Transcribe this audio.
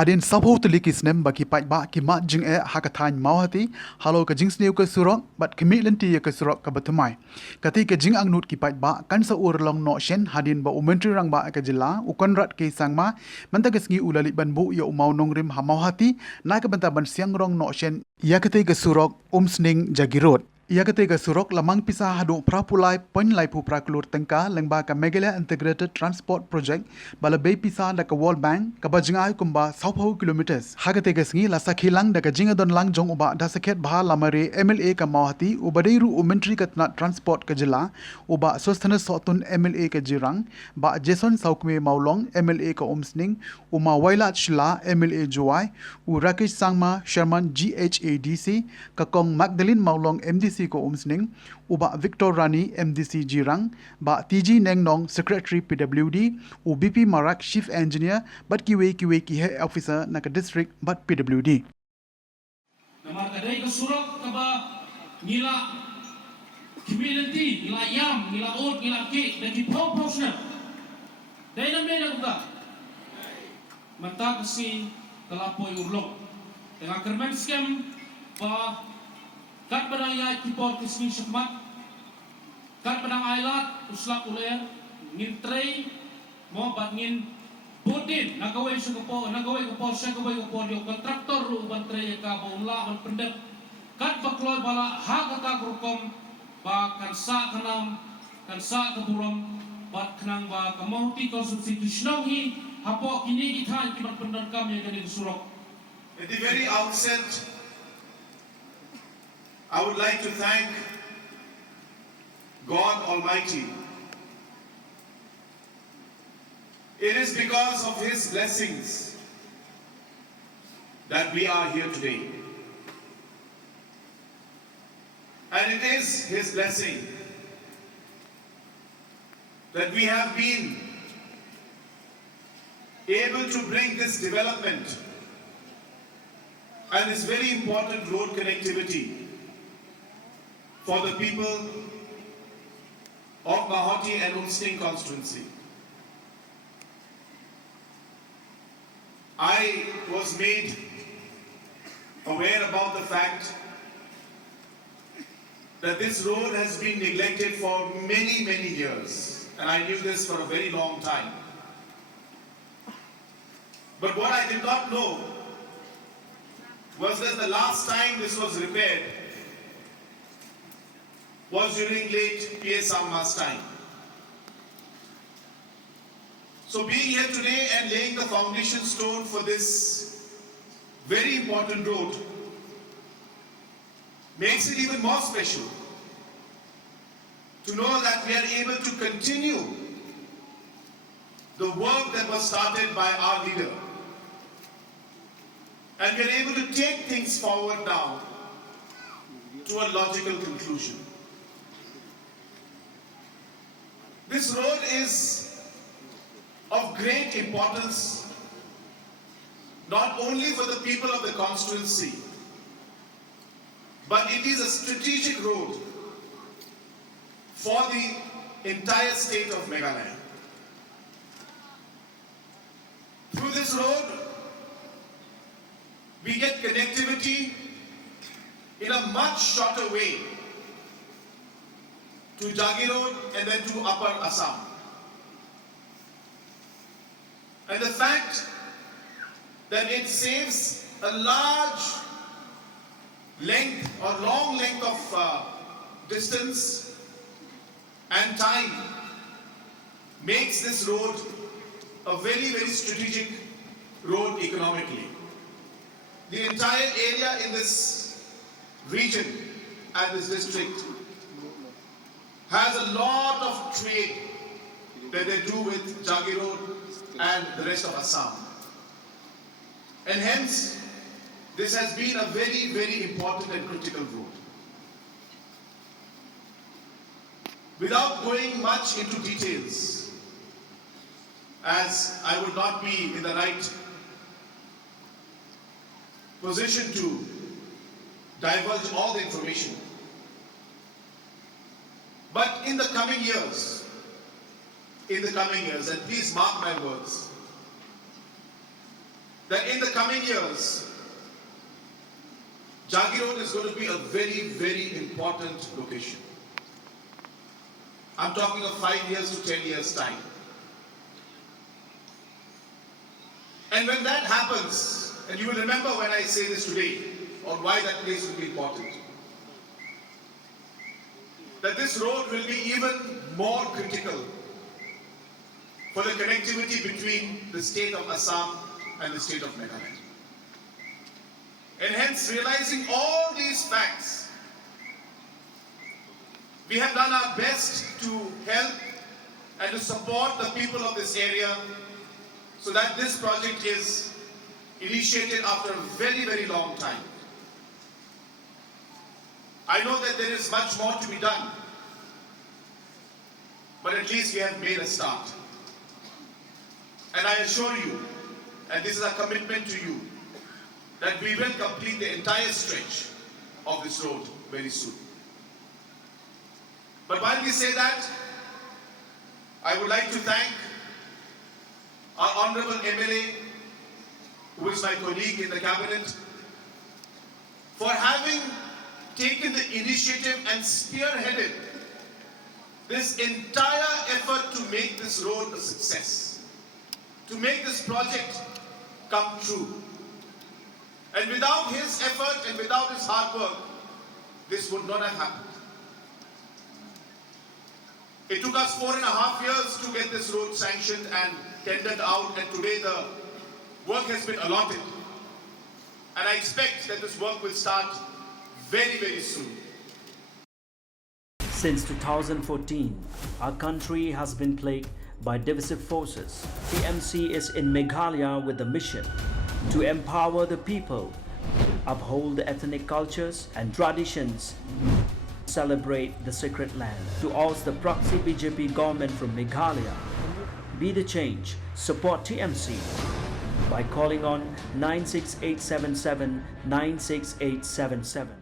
hadien sabho tuli ki snem ba ki pai ba ki ma jing e hakathan Mawhati halo ka jing sneu ka surok bat kemi lenti ka surok ka batumai kati ka jing angnut ki pai ba kan sa ur long no shen hadien ba umentri rang ba ka jila ukon rat ke sangma manta ka sngi ulali ban bu ya umau nongrim ha Mawhati na ka banta ban siang rong no shen ya kate ka surok sning jagirot ia ketika surok lamang pisah hadu prapulai point lai pu praklur tengka lengba ka Meghalaya Integrated Transport Project bala bay pisah da ka World Bank ka bajingai kumba 60 kilometers ha ketika sengi la sakhilang da ka jinga don lang jong uba da sakhet bha lamare MLA ka Mawhati ubadeiru umentri ka transport ka jila uba sosthana sotun MLA ka jirang ba Jason Saukme Maulong MLA ka Omsning uma Wailat Shila MLA Joai u Rakesh Sangma Sherman GHADC ka Kong Magdalene Maulong MDC ko umsning uba Victor Rani MDC Jirang ba TG Nengnong Secretary PWD u BP Marak Chief Engineer bat kiwe ki head officer na ka district bat PWD namar kadai ka surok ka ba ngila community ngila yam ngila ot ngila ke dan di proportional dai nam dai na manta kasi kalapoy urlok dengan kermen scam ba kat padang ya kipor kismin syakmat kat padang ailat uslak uler ngin tray mo bat ngin bodin nagaway syakapo nagaway ko syakaway ko dio kontraktor ru ban tray ka baula ban pendep kat bakloy bala ha kata grukom ba kansa kanam kansa kaburam bat kanang ba kamauti konstitusional hi hapo kini ithan kiman pendam kam yang kani surok. At the very outset, I would like to thank God Almighty. It is because of His blessings that we are here today. And it is His blessing that we have been able to bring this development and this very important road connectivity for the people of Mawhati and Umsning constituency. I was made aware about the fact that this road has been neglected for many years, and I knew this for a very long time. But what I did not know was that the last time this was repaired was during late P.S. Amma's time. So being here today and laying the foundation stone for this very important road makes it even more special to know that we are able to continue the work that was started by our leader. And we are able to take things forward now to a logical conclusion. This road is of great importance not only for the people of the constituency, but it is a strategic road for the entire state of Meghalaya. Through this road, we get connectivity in a much shorter way to Jagirod and then to Upper Assam. And the fact that it saves a large length or long length of distance and time makes this road a very strategic road economically. The entire area in this region and this district has a lot of trade that they do with Jagirod and the rest of Assam. And hence, this has been a very important and critical road. Without going much into details, as I would not be in the right position to divulge all the information. But in the coming years, and please mark my words, that in the coming years, Jagi Road is going to be a very, very important location. I'm talking of 5 years to 10 years time. And when that happens, and you will remember when I say this today, on why that place will be important, that this road will be even more critical for the connectivity between the state of Assam and the state of Meghalaya. And hence, realizing all these facts, we have done our best to help and to support the people of this area so that this project is initiated after a very, very long time. I know that there is much more to be done, but at least we have made a start. And I assure you, and this is a commitment to you, that we will complete the entire stretch of this road very soon. But while we say that, I would like to thank our Honorable MLA, who is my colleague in the cabinet, for having taken the initiative and spearheaded this entire effort to make this road a success, to make this project come true. And without his effort and without his hard work, this would not have happened. It took us 4.5 years to get this road sanctioned and tendered out, and today the work has been allotted. And I expect that this work will start very, very soon. Since 2014, our country has been plagued by divisive forces. TMC is in Meghalaya with a mission to empower the people, uphold the ethnic cultures and traditions, celebrate the sacred land. To oust the proxy BJP government from Meghalaya, be the change, support TMC by calling on 96877 96877.